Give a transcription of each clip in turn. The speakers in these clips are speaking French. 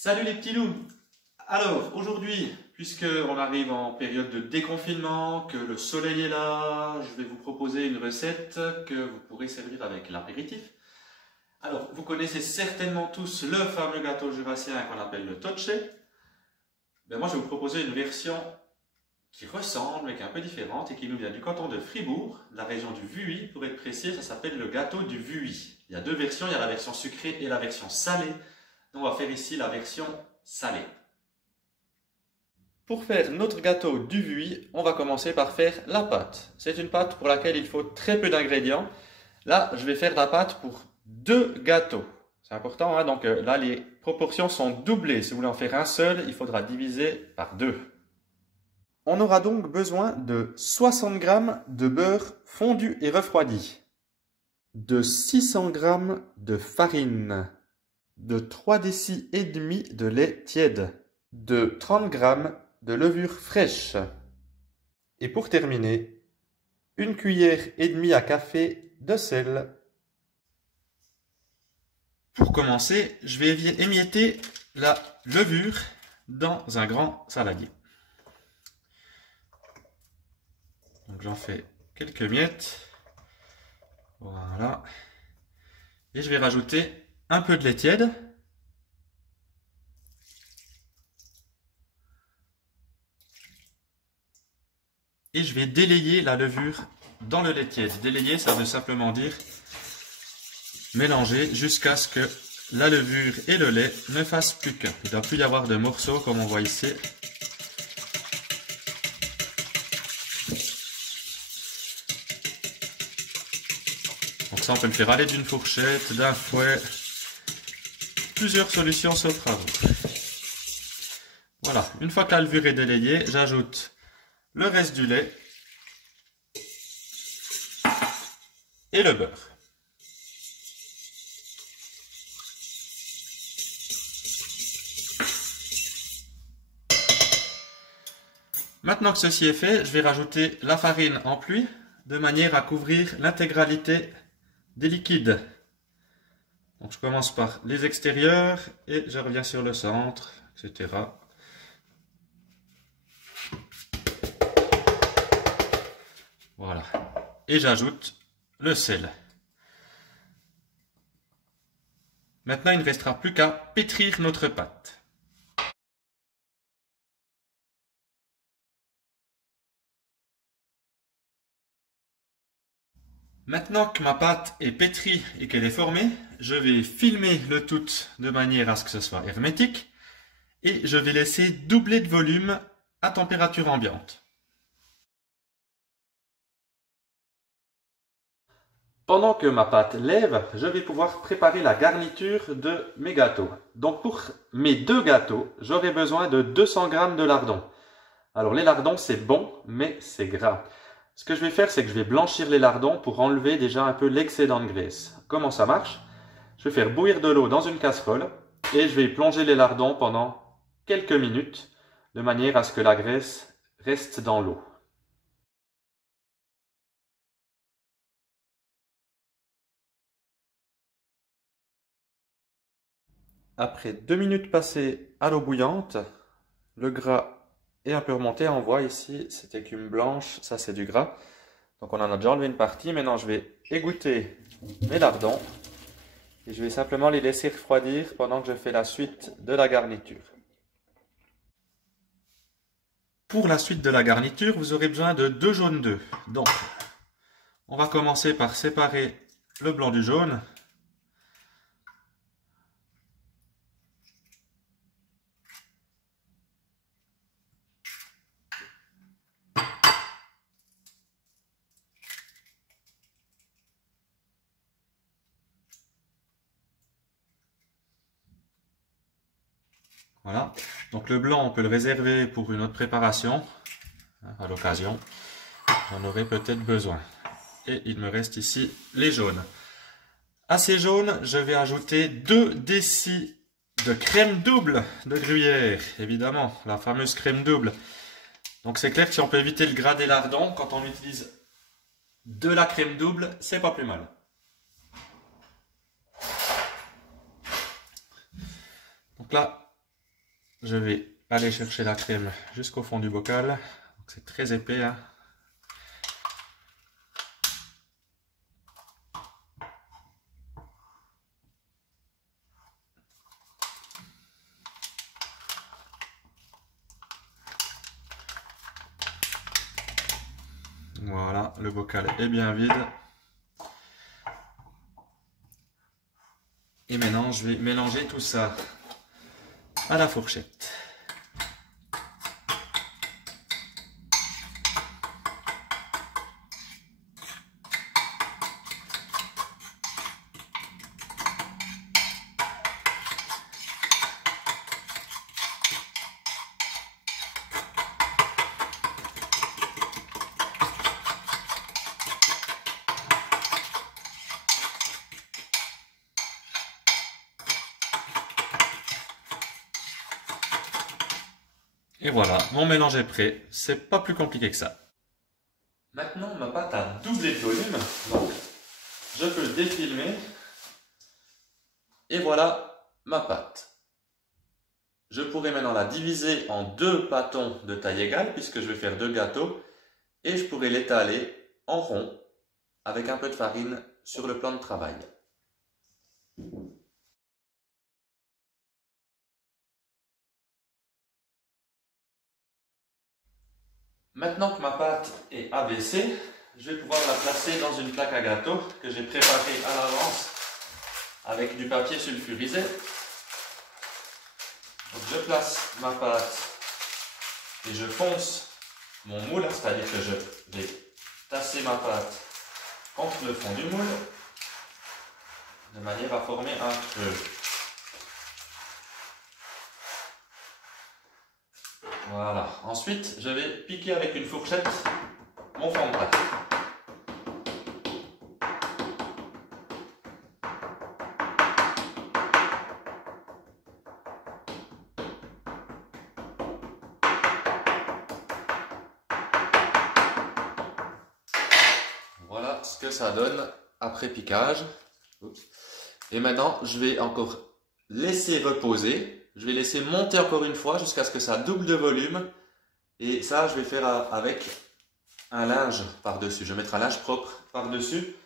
Salut les petits loups! Alors aujourd'hui, puisqu'on arrive en période de déconfinement, que le soleil est là, je vais vous proposer une recette que vous pourrez servir avec l'apéritif. Alors, vous connaissez certainement tous le fameux gâteau jurassien qu'on appelle le Tocce. Ben moi, je vais vous proposer une version qui ressemble, mais qui est un peu différente et qui nous vient du canton de Fribourg, de la région du Vuy. Pour être précis, ça s'appelle le gâteau du Vuy. Il y a deux versions, il y a la version sucrée et la version salée. On va faire ici la version salée. Pour faire notre gâteau du Vuy, on va commencer par faire la pâte. C'est une pâte pour laquelle il faut très peu d'ingrédients. Là, je vais faire la pâte pour 2 gâteaux. C'est important, hein? Donc là, les proportions sont doublées. Si vous voulez en faire un seul, il faudra diviser par 2. On aura donc besoin de 60 g de beurre fondu et refroidi, de 600 g de farine, de 3 décis et demi de lait tiède, de 30 g de levure fraîche. Et pour terminer, 1 cuillère et demie à café de sel. Pour commencer, je vais émietter la levure dans un grand saladier. Donc j'en fais quelques miettes. Voilà. Et je vais rajouter un peu de lait tiède. Et je vais délayer la levure dans le lait tiède. Délayer, ça veut simplement dire mélanger jusqu'à ce que la levure et le lait ne fassent plus qu'un. Il ne doit plus y avoir de morceaux comme on voit ici. Donc ça, on peut le faire aller d'une fourchette, d'un fouet. Plusieurs solutions s'offrent à vous. Voilà, une fois que la levure est délayée, j'ajoute le reste du lait et le beurre. Maintenant que ceci est fait, je vais rajouter la farine en pluie de manière à couvrir l'intégralité des liquides. Donc je commence par les extérieurs et je reviens sur le centre, etc. Voilà. Et j'ajoute le sel. Maintenant, il ne restera plus qu'à pétrir notre pâte. Maintenant que ma pâte est pétrie et qu'elle est formée, je vais filmer le tout de manière à ce que ce soit hermétique et je vais laisser doubler de volume à température ambiante. Pendant que ma pâte lève, je vais pouvoir préparer la garniture de mes gâteaux. Donc pour mes 2 gâteaux, j'aurai besoin de 200 g de lardons. Alors les lardons c'est bon, mais c'est gras. Ce que je vais faire, c'est que je vais blanchir les lardons pour enlever déjà un peu l'excédent de graisse. Comment ça marche? Je vais faire bouillir de l'eau dans une casserole et je vais plonger les lardons pendant quelques minutes de manière à ce que la graisse reste dans l'eau. Après 2 minutes passées à l'eau bouillante, le gras est un peu remonté. On voit ici cette écume blanche, ça c'est du gras. Donc on en a déjà enlevé une partie. Maintenant je vais égoutter mes lardons et je vais simplement les laisser refroidir pendant que je fais la suite de la garniture. Pour la suite de la garniture, vous aurez besoin de 2 jaunes d'œufs. Donc on va commencer par séparer le blanc du jaune. Voilà, donc le blanc on peut le réserver pour une autre préparation, à l'occasion, j'en aurai peut-être besoin. Et il me reste ici les jaunes. À ces jaunes, je vais ajouter 2 décis de crème double de gruyère, évidemment, la fameuse crème double. Donc c'est clair que si on peut éviter le gras des lardons, quand on utilise de la crème double, c'est pas plus mal. Donc là, je vais aller chercher la crème jusqu'au fond du bocal. C'est très épais, hein. Voilà, le bocal est bien vide. Et maintenant, je vais mélanger tout ça à la fourchette. Et voilà, mon mélange est prêt. C'est pas plus compliqué que ça. Maintenant, ma pâte a doublé de volume. Donc, je peux défilmer. Et voilà ma pâte. Je pourrais maintenant la diviser en deux pâtons de taille égale, puisque je vais faire deux gâteaux. Et je pourrais l'étaler en rond, avec un peu de farine sur le plan de travail. Maintenant que ma pâte est abaissée, je vais pouvoir la placer dans une plaque à gâteau que j'ai préparée à l'avance avec du papier sulfurisé. Donc je place ma pâte et je ponce mon moule, c'est-à-dire que je vais tasser ma pâte contre le fond du moule de manière à former un creux. Voilà. Ensuite, je vais piquer avec une fourchette mon fond de pâte. Voilà ce que ça donne après piquage. Oups. Et maintenant, je vais encore laisser reposer. Je vais laisser monter encore une fois jusqu'à ce que ça double de volume. Et ça, je vais faire avec un linge par-dessus. Je vais mettre un linge propre par-dessus.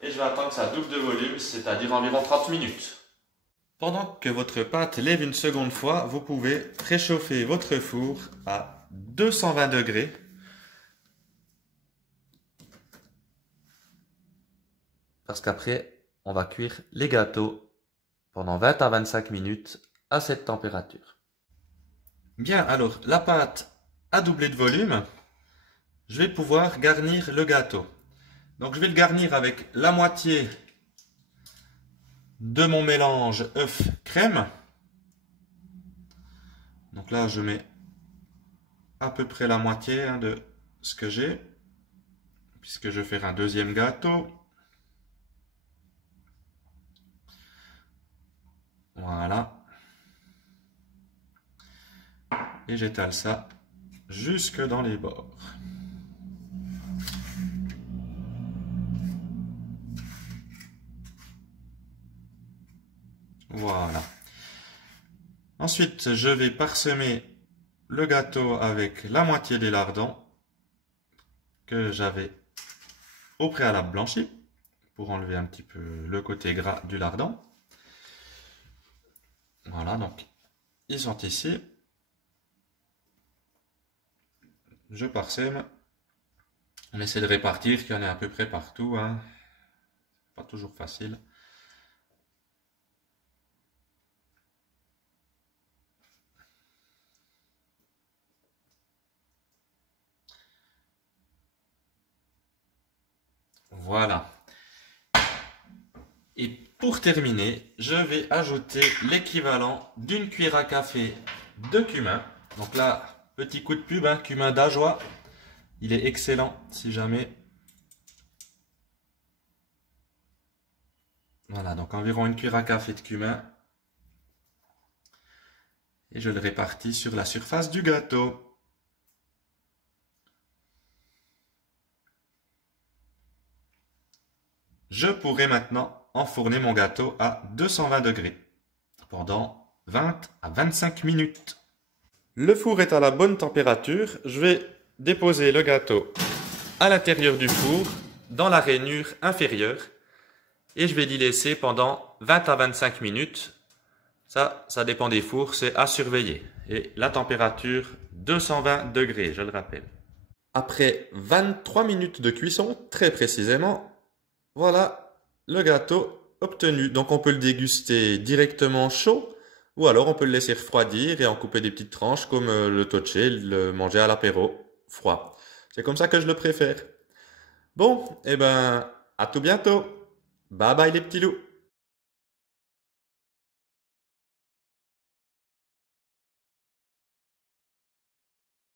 Et je vais attendre que ça double de volume, c'est-à-dire environ 30 minutes. Pendant que votre pâte lève une seconde fois, vous pouvez préchauffer votre four à 220 degrés. Parce qu'après, on va cuire les gâteaux pendant 20 à 25 minutes à cette température. Bien, alors la pâte a doublé de volume. Je vais pouvoir garnir le gâteau. Donc je vais le garnir avec la moitié de mon mélange œuf crème. Donc là je mets à peu près la moitié de ce que j'ai, puisque je vais faire un deuxième gâteau. Voilà. Et j'étale ça jusque dans les bords. Voilà. Ensuite, je vais parsemer le gâteau avec la moitié des lardons que j'avais au préalable blanchi pour enlever un petit peu le côté gras du lardon. Voilà, donc ils sont ici. Je parsème. On essaie de répartir, qu'il y en ait à peu près partout, hein. Pas toujours facile. Voilà. Et pour terminer, je vais ajouter l'équivalent d'une cuillère à café de cumin. Donc là, petit coup de pub, hein, cumin d'Ajoie. Il est excellent si jamais. Voilà, donc environ une cuillère à café de cumin. Et je le répartis sur la surface du gâteau. Je pourrai maintenant enfourner mon gâteau à 220 degrés pendant 20 à 25 minutes. Le four est à la bonne température. Je vais déposer le gâteau à l'intérieur du four, dans la rainure inférieure, et je vais l'y laisser pendant 20 à 25 minutes. Ça dépend des fours, c'est à surveiller. Et la température, 220 degrés, je le rappelle. Après 23 minutes de cuisson, très précisément, voilà le gâteau obtenu. Donc on peut le déguster directement chaud, ou alors on peut le laisser refroidir et en couper des petites tranches comme le toché, le manger à l'apéro, froid. C'est comme ça que je le préfère. Bon, eh ben, à tout bientôt. Bye bye les petits loups.